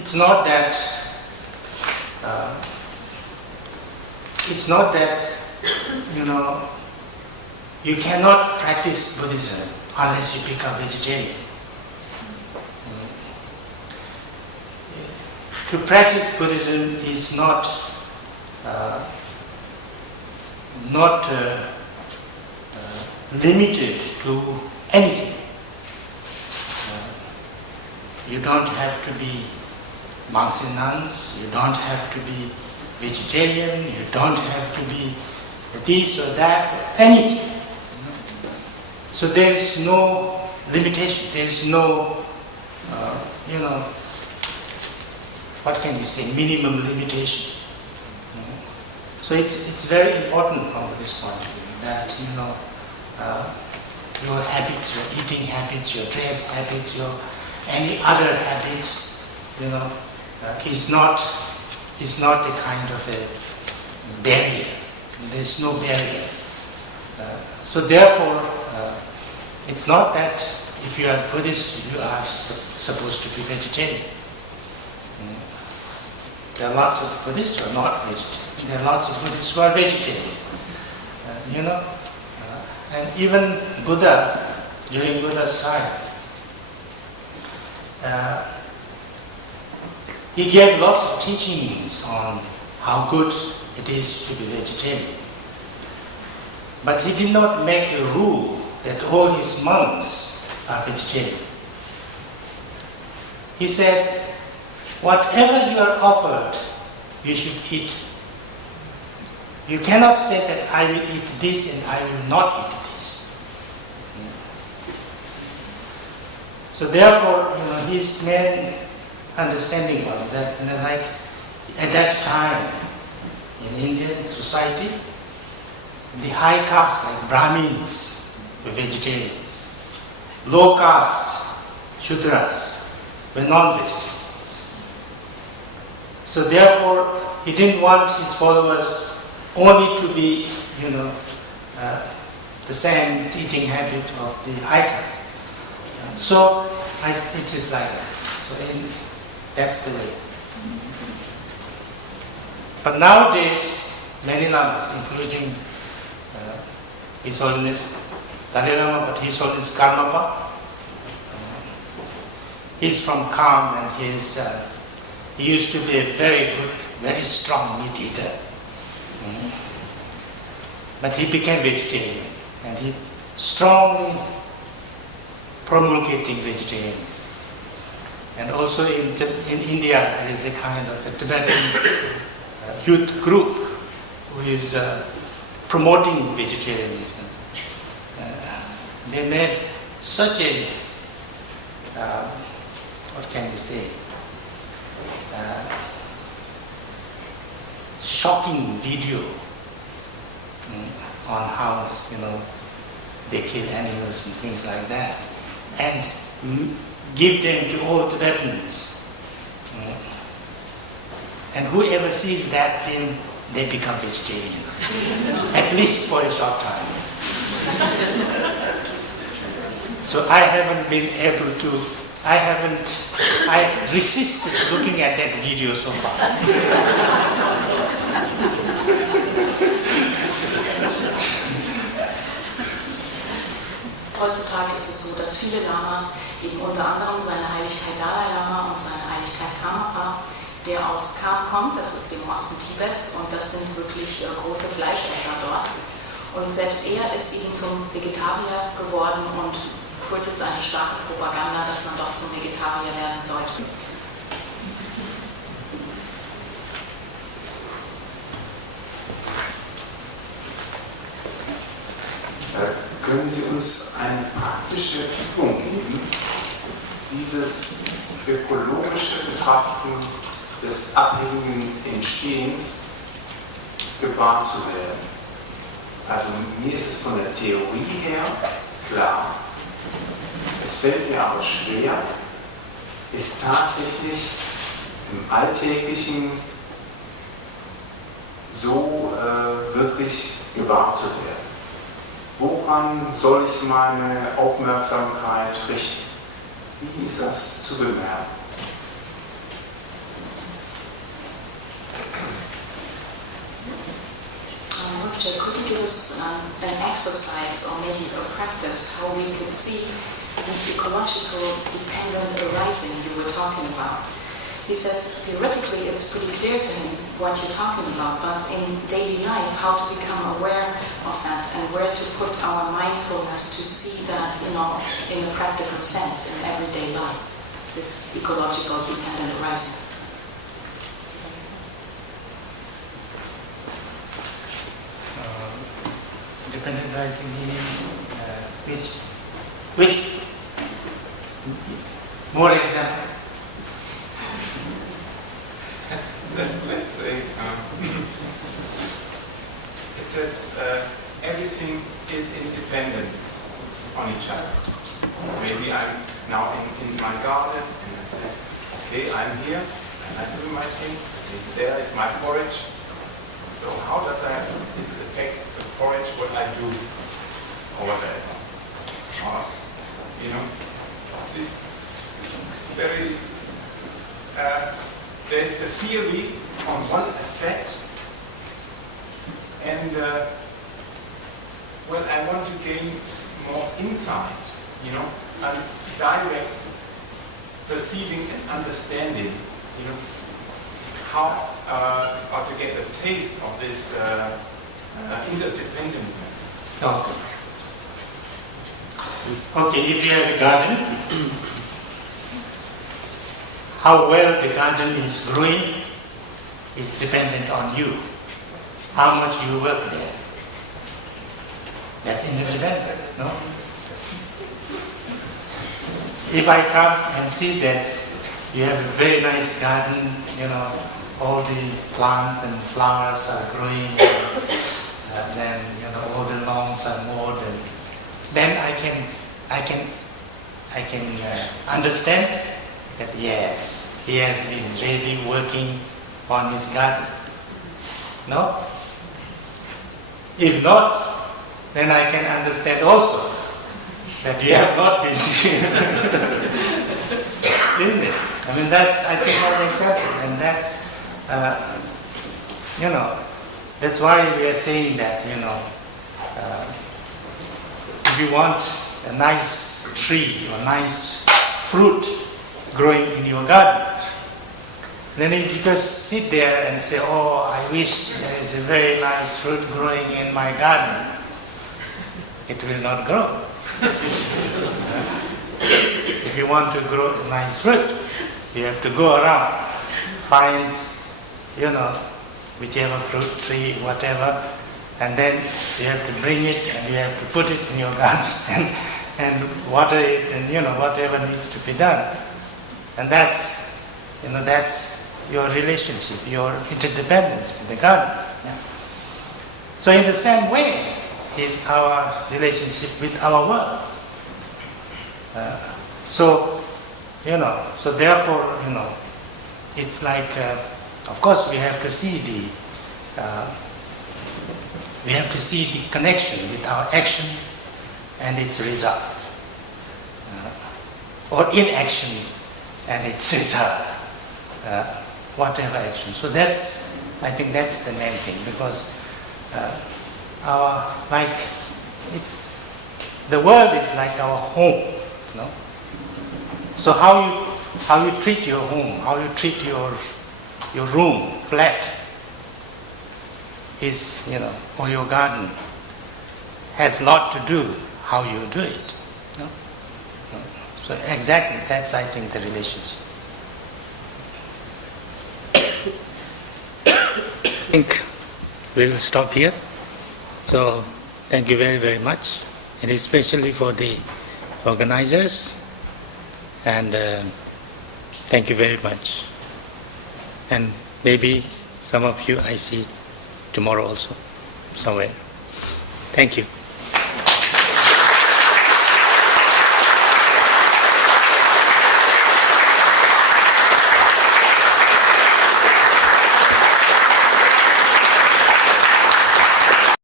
it's not that you cannot practice Buddhism unless you become vegetarian. To practice Buddhism is not limited to anything. You don't have to be monks and nuns, you don't have to be vegetarian, you don't have to be this or that, or anything. So there is no limitation, there is no, what can you say, minimum limitation. So it's very important from this point of view that your habits, your eating habits, your dress habits, your any other habits, is not a kind of a barrier. There's no barrier. So therefore, it's not that if you are Buddhist, you are supposed to be vegetarian. There are lots of Buddhists who are not vegetarian. There are lots of Buddhists who are vegetarian. And even Buddha, during Buddha's time, he gave lots of teachings on how good it is to be vegetarian. But he did not make a rule that all his monks are vegetarian. He said, whatever you are offered, you should eat. You cannot say that I will eat this and I will not eat this. So therefore, his main understanding was that, like at that time in Indian society, the high caste, like Brahmins, were vegetarians. Low caste, Shudras, were non-vegetarians. So therefore, he didn't want his followers only to be, the same eating habit of the high caste. So it is like that. So that's the way. But nowadays, many lamas, including His Holiness Dalai Lama, but His Holiness Karmapa, he's from Kham and he used to be a very good, very strong meat eater. But he became vegetarian and he strongly promulgating vegetarianism. And also in India, there is a kind of a Tibetan youth group who is promoting vegetarianism. They made such a, what can you say, shocking video on how, they kill animals and things like that, and give them to all Tibetans. And whoever sees that film, they become vegetarian, at least for a short time. So I haven't been able to, I resisted looking at that video so far. Heutzutage ist es so, dass viele Lamas, eben unter anderem seine Heiligkeit Dalai Lama und seine Heiligkeit Karmapa, der aus Kham kommt, das ist im Osten Tibets, und das sind wirklich große Fleischesser dort. Und selbst er ist eben zum Vegetarier geworden und führt jetzt eine starke Propaganda, dass man doch zum Vegetarier werden sollte. Können Sie uns eine praktische Übung geben, dieses ökologische Betrachten des abhängigen Entstehens gewahr zu werden? Also mir ist es von der Theorie her klar, es fällt mir aber schwer, es tatsächlich im Alltäglichen so wirklich gewahr zu werden. Woran soll ich meine Aufmerksamkeit richten? Wie ist das zu bemerken? is an exercise or maybe a practice how we could see the ecological dependent arising you were talking about. He says theoretically it's pretty clear to him what you're talking about, but in daily life how to become aware of that and where to put our mindfulness to see that, in a practical sense in everyday life, this ecological dependent arising. Dependent arising meaning which more example? Let's say it says everything is independent on each other. Maybe I'm now in my garden and I say, okay, I'm here and I'm doing my thing. Maybe there is my porridge. So how does that affect the porridge, what I do or whatever? Or, this is very... there's the theory on one aspect, and I want to gain more insight, and direct perceiving and understanding, how or to get a taste of this interdependentness. Okay, if you have a garden, how well the garden is growing is dependent on you. How much you work there. That's interdependent, no? If I come and see that you have a very nice garden, all the plants and flowers are growing, and then all the lawns are mowed, and then I can understand that yes, he has been really working on his garden. No? If not, then I can understand also that you have not been. Isn't it? I mean, that's, I think, one example. And that's, that's why we are saying that, if you want a nice tree or nice fruit growing in your garden, then if you just sit there and say, oh, I wish there is a very nice fruit growing in my garden, it will not grow. If you want to grow a nice fruit, you have to go around, find, whichever fruit tree, whatever, and then you have to bring it and you have to put it in your garden and water it and, whatever needs to be done. And that's, that's your relationship, your interdependence with the garden. Yeah. So in the same way is our relationship with our world. So therefore, it's like, of course we have to see the connection with our action and its result, or inaction and its result, whatever action. So I think that's the main thing, because the world is like our home, So how you treat your home, how you treat your room, flat, is, or your garden, has a lot to do how you do it. So exactly, that's, I think, the relationship. I think we'll stop here. So thank you very, very much, and especially for the organizers, and thank you very much. And maybe some of you I see tomorrow also, somewhere. Thank you.